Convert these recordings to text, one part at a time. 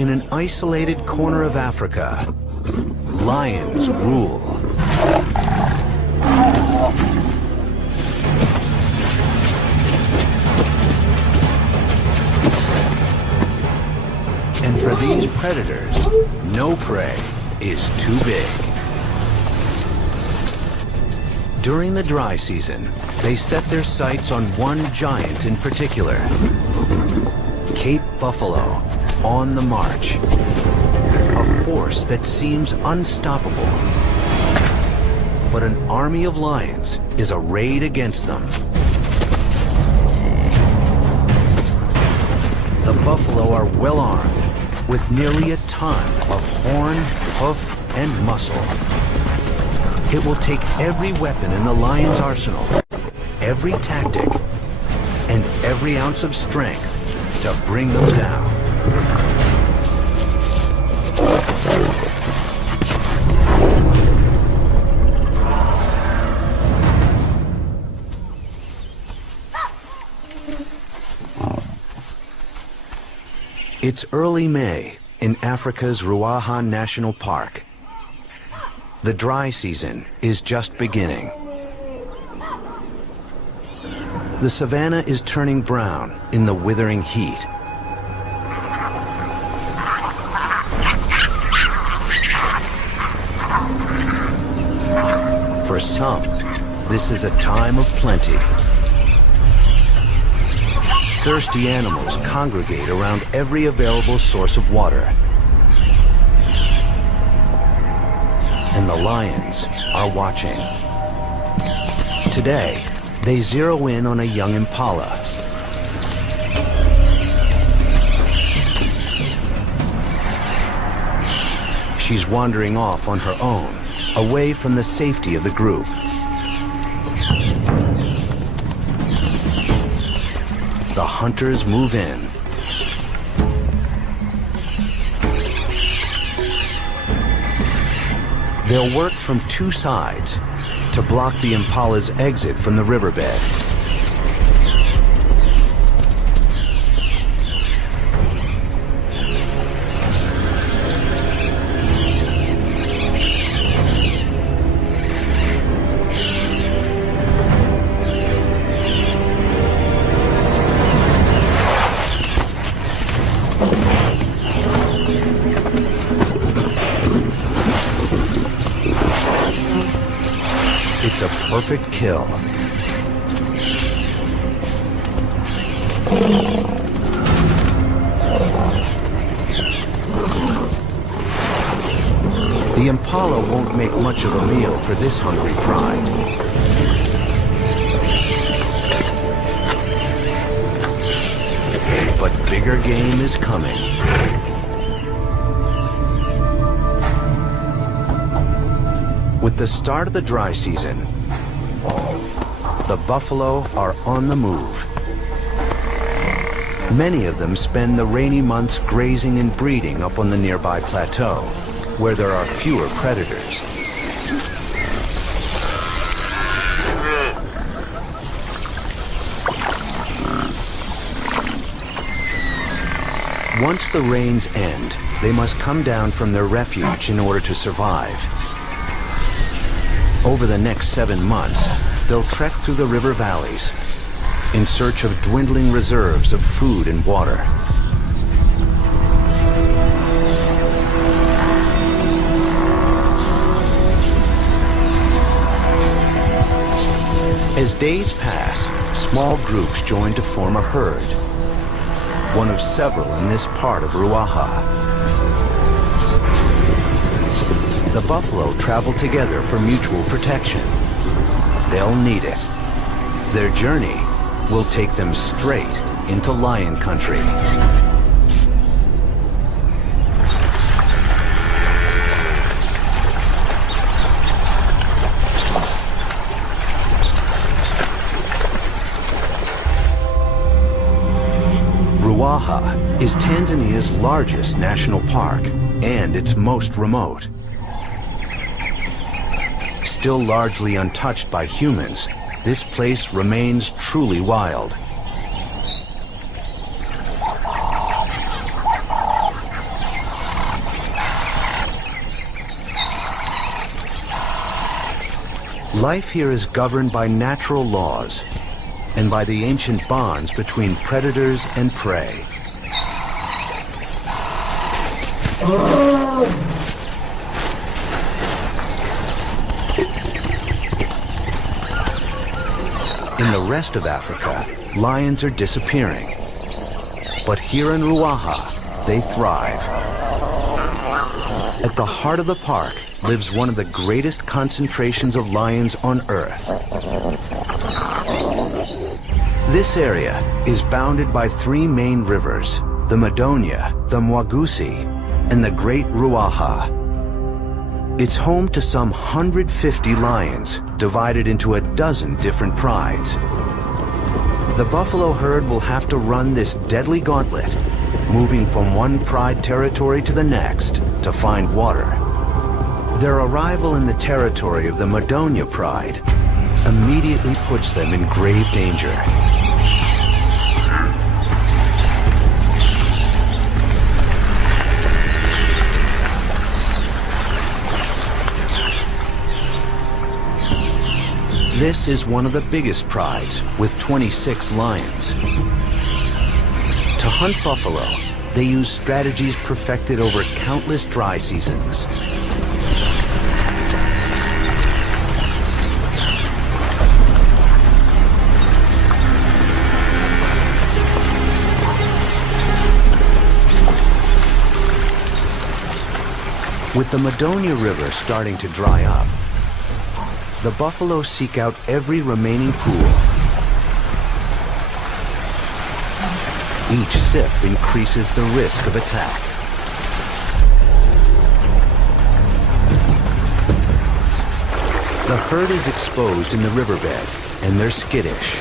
In an isolated corner of Africa, lions rule. And for these predators, no prey is too big. During the dry season, they set their sights on one giant in particular, Cape Buffalo, on the march. A force that seems unstoppable. But an army of lions is arrayed against them. The buffalo are well armed, with nearly a ton of horn, hoof, and muscle. It will take every weapon in the lion's arsenal, every tactic, and every ounce of strength to bring them down. It's early May in Africa's Ruaha National Park. The dry season is just beginning. The savanna is turning brown in the withering heat. For some, this is a time of plenty. Thirsty animals congregate around every available source of water. And the lions are watching. Today, they zero in on a young impala. She's wandering off on her own, away from the safety of the group. The hunters move in. They'll work from two sides to block the impala's exit from the riverbed. It's a perfect kill. The impala won't make much of a meal for this hungry pride. But bigger game is coming. With the start of the dry season, the buffalo are on the move. Many of them spend the rainy months grazing and breeding up on the nearby plateau, where there are fewer predators. Once the rains end, they must come down from their refuge in order to survive. Over the next 7 months, they'll trek through the river valleys in search of dwindling reserves of food and water. As days pass, small groups join to form a herd, one of several in this part of Ruaha. The buffalo travel together for mutual protection. They'll need it. Their journey will take them straight into lion country. Ruaha is Tanzania's largest national park and its most remote. Still largely untouched by humans, this place remains truly wild. Life here is governed by natural laws and by the ancient bonds between predators and prey. In the rest of Africa, lions are disappearing. But here in Ruaha, they thrive. At the heart of the park lives one of the greatest concentrations of lions on Earth. This area is bounded by three main rivers, the Madonia, the Mwagusi, and the Great Ruaha. It's home to some 150 lions, divided into a dozen different prides. The buffalo herd will have to run this deadly gauntlet, moving from one pride territory to the next to find water. Their arrival in the territory of the Madonia pride immediately puts them in grave danger. This is one of the biggest prides, with 26 lions. To hunt buffalo, they use strategies perfected over countless dry seasons. With the Madonia River starting to dry up, the buffalo seek out every remaining pool. Each sip increases the risk of attack. The herd is exposed in the riverbed, and they're skittish.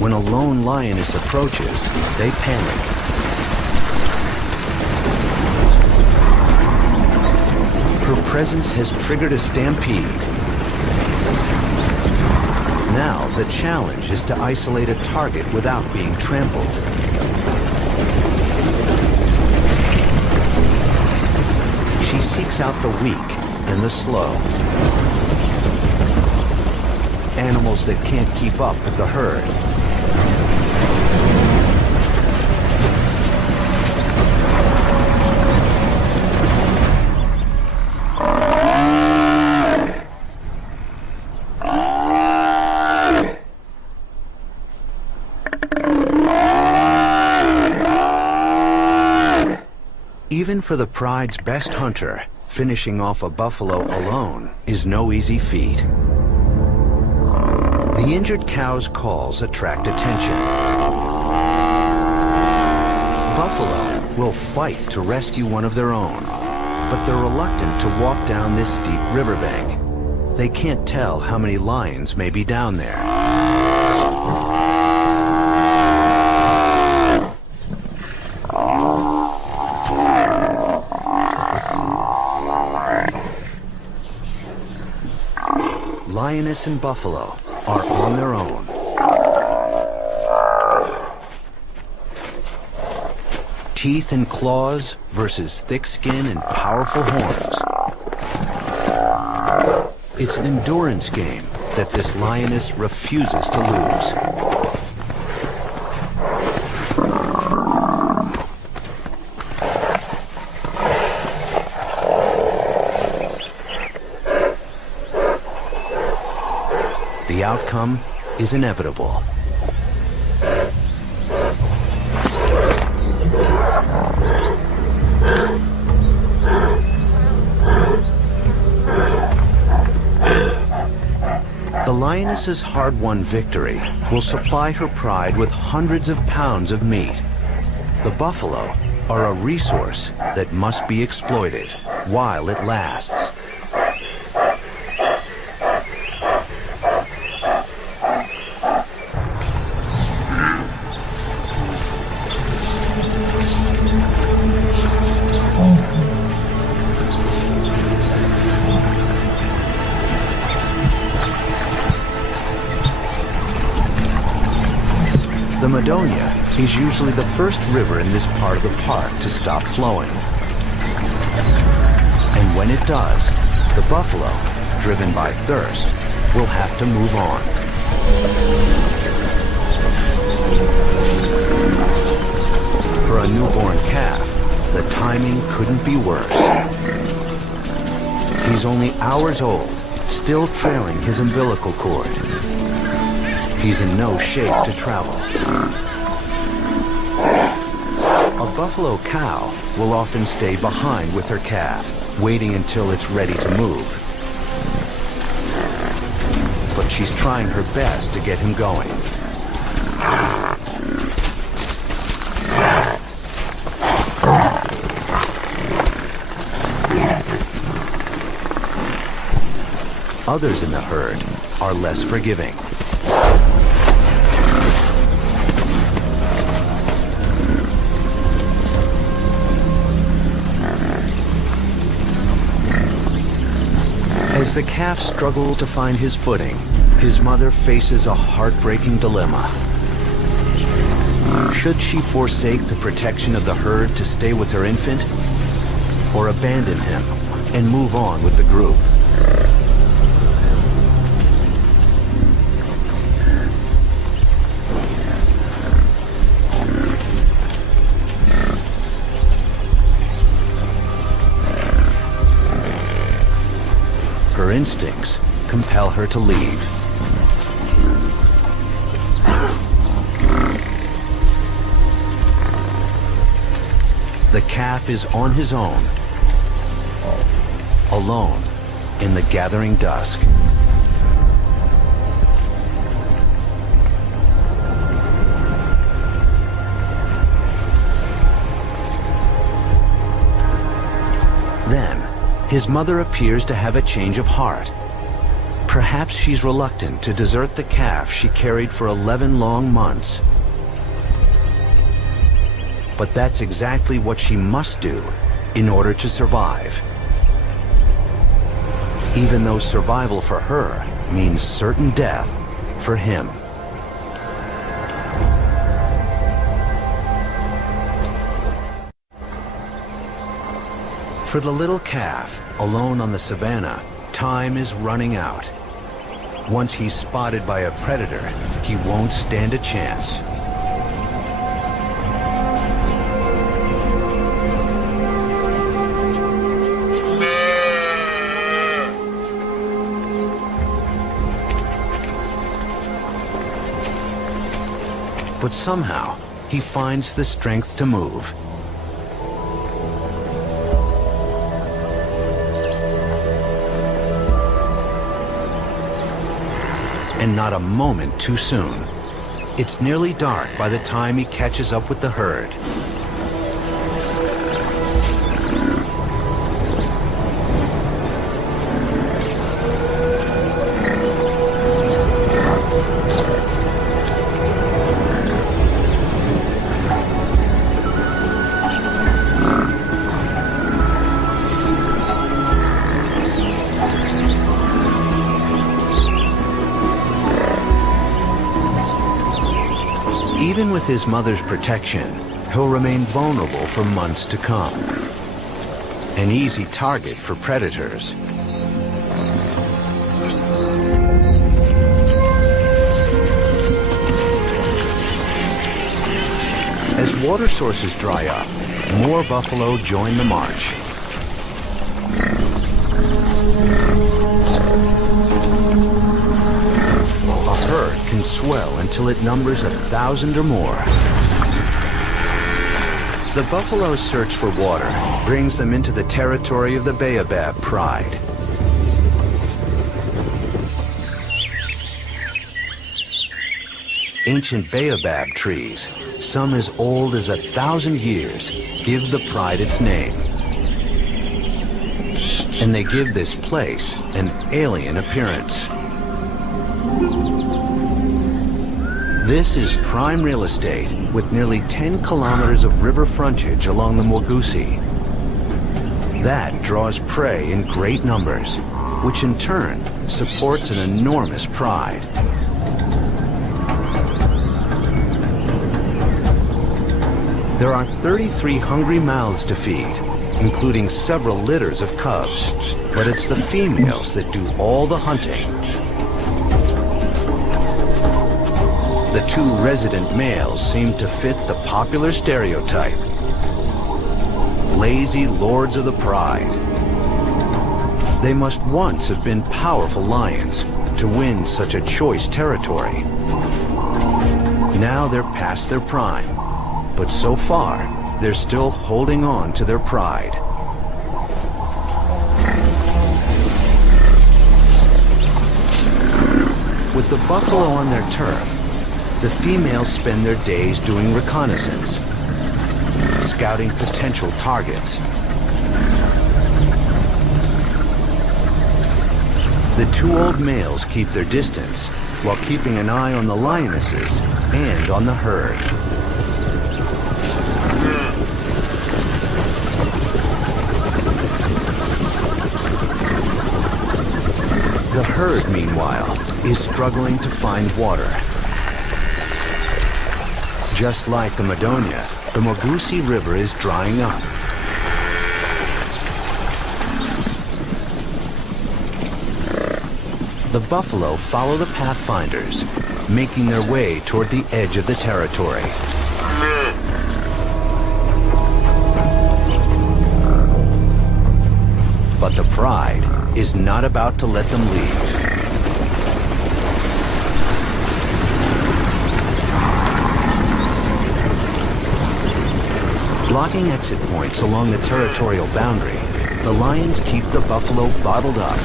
When a lone lioness approaches, they panic. Her presence has triggered a stampede. Now, the challenge is to isolate a target without being trampled. She seeks out the weak and the slow. Animals that can't keep up with the herd. Even for the pride's best hunter, finishing off a buffalo alone is no easy feat. The injured cow's calls attract attention. Buffalo will fight to rescue one of their own, but they're reluctant to walk down this steep riverbank. They can't tell how many lions may be down there. Lioness and buffalo are on their own. Teeth and claws versus thick skin and powerful horns. It's an endurance game that this lioness refuses to lose. The outcome is inevitable. The lioness's hard-won victory will supply her pride with hundreds of pounds of meat. The buffalo are a resource that must be exploited while it lasts. The Madonia is usually the first river in this part of the park to stop flowing. And when it does, the buffalo, driven by thirst, will have to move on. For a newborn calf, the timing couldn't be worse. He's only hours old, still trailing his umbilical cord. He's in no shape to travel. A buffalo cow will often stay behind with her calf, waiting until it's ready to move. But she's trying her best to get him going. Others in the herd are less forgiving. As the calf struggles to find his footing, his mother faces a heartbreaking dilemma. Should she forsake the protection of the herd to stay with her infant, or abandon him and move on with the group? Her instincts compel her to leave. The calf is on his own, alone in the gathering dusk. Then, his mother appears to have a change of heart. Perhaps she's reluctant to desert the calf she carried for 11 long months. But that's exactly what she must do in order to survive. Even though survival for her means certain death for him. For the little calf, alone on the savannah, time is running out. Once he's spotted by a predator, he won't stand a chance. But somehow, he finds the strength to move. And not a moment too soon. It's nearly dark by the time he catches up with the herd. Even with his mother's protection, he'll remain vulnerable for months to come. An easy target for predators. As water sources dry up, more buffalo join the march. A herd can swell until it numbers 1,000 or more. The buffalo's search for water brings them into the territory of the baobab pride. Ancient baobab trees, some as old as 1,000 years, give the pride its name. And they give this place an alien appearance. This is prime real estate with nearly 10 kilometers of river frontage along the Mwagusi. That draws prey in great numbers, which in turn supports an enormous pride. There are 33 hungry mouths to feed, including several litters of cubs, but it's the females that do all the hunting. The two resident males seem to fit the popular stereotype. Lazy lords of the pride. They must once have been powerful lions to win such a choice territory. Now they're past their prime, but so far, they're still holding on to their pride. With the buffalo on their turf, the females spend their days doing reconnaissance, scouting potential targets. The two old males keep their distance while keeping an eye on the lionesses and on the herd. The herd, meanwhile, is struggling to find water. Just like the Madonia, the Mogusi River is drying up. The buffalo follow the pathfinders, making their way toward the edge of the territory. But the pride is not about to let them leave. Blocking exit points along the territorial boundary, the lions keep the buffalo bottled up.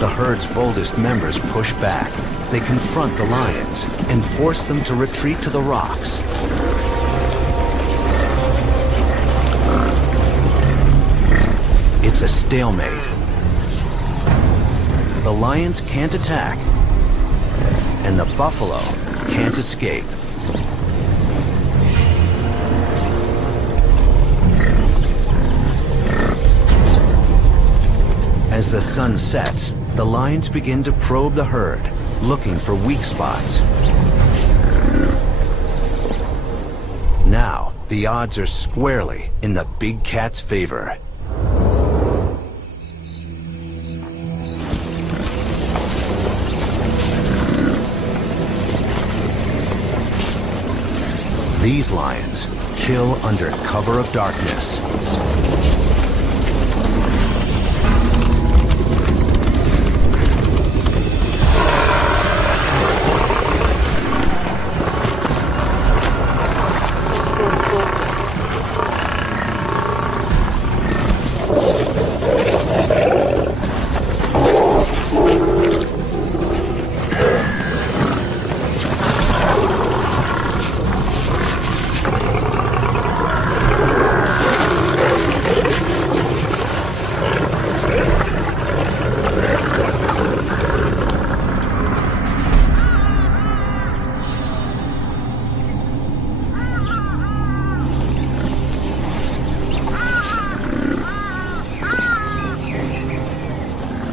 The herd's boldest members push back. They confront the lions and force them to retreat to the rocks. It's a stalemate. The lions can't attack, and the buffalo can't escape. As the sun sets, the lions begin to probe the herd, looking for weak spots. Now, the odds are squarely in the big cat's favor. These lions kill under cover of darkness.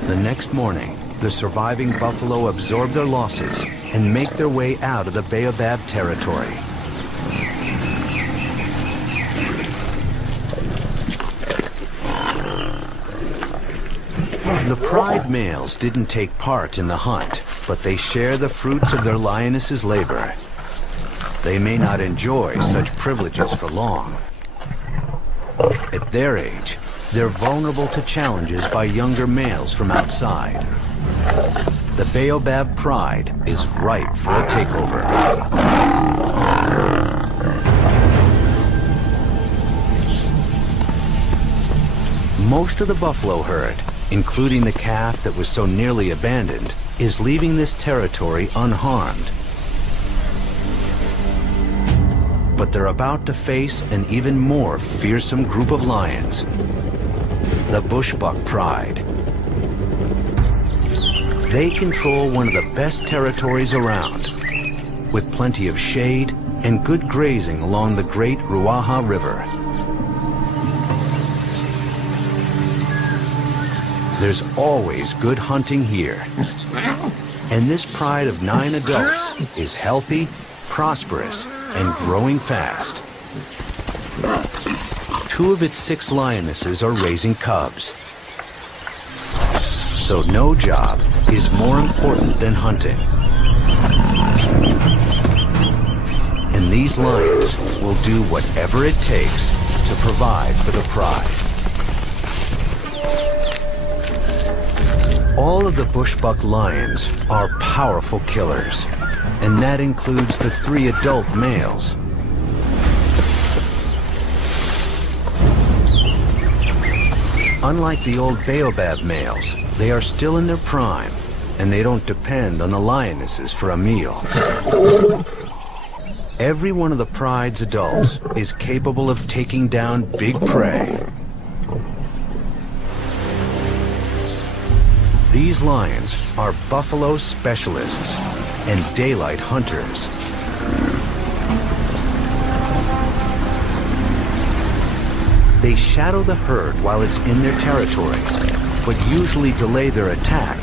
The next morning, the surviving buffalo absorb their losses and make their way out of the Baobab territory. The pride males didn't take part in the hunt, but they share the fruits of their lioness's labor. They may not enjoy such privileges for long. At their age, they're vulnerable to challenges by younger males from outside. The Baobab pride is ripe for a takeover. Most of the buffalo herd, including the calf that was so nearly abandoned, is leaving this territory unharmed. But they're about to face an even more fearsome group of lions. The bushbuck pride. They control one of the best territories around, with plenty of shade and good grazing along the great Ruaha River. There's always good hunting here. And this pride of 9 adults is healthy, prosperous, and growing fast. 2 of its 6 lionesses are raising cubs. So no job is more important than hunting. And these lions will do whatever it takes to provide for the pride. All of the bushbuck lions are powerful killers, and that includes the 3 adult males. Unlike the old baobab males, they are still in their prime, and they don't depend on the lionesses for a meal. Every one of the pride's adults is capable of taking down big prey. These lions are buffalo specialists and daylight hunters. They shadow the herd while it's in their territory, but usually delay their attack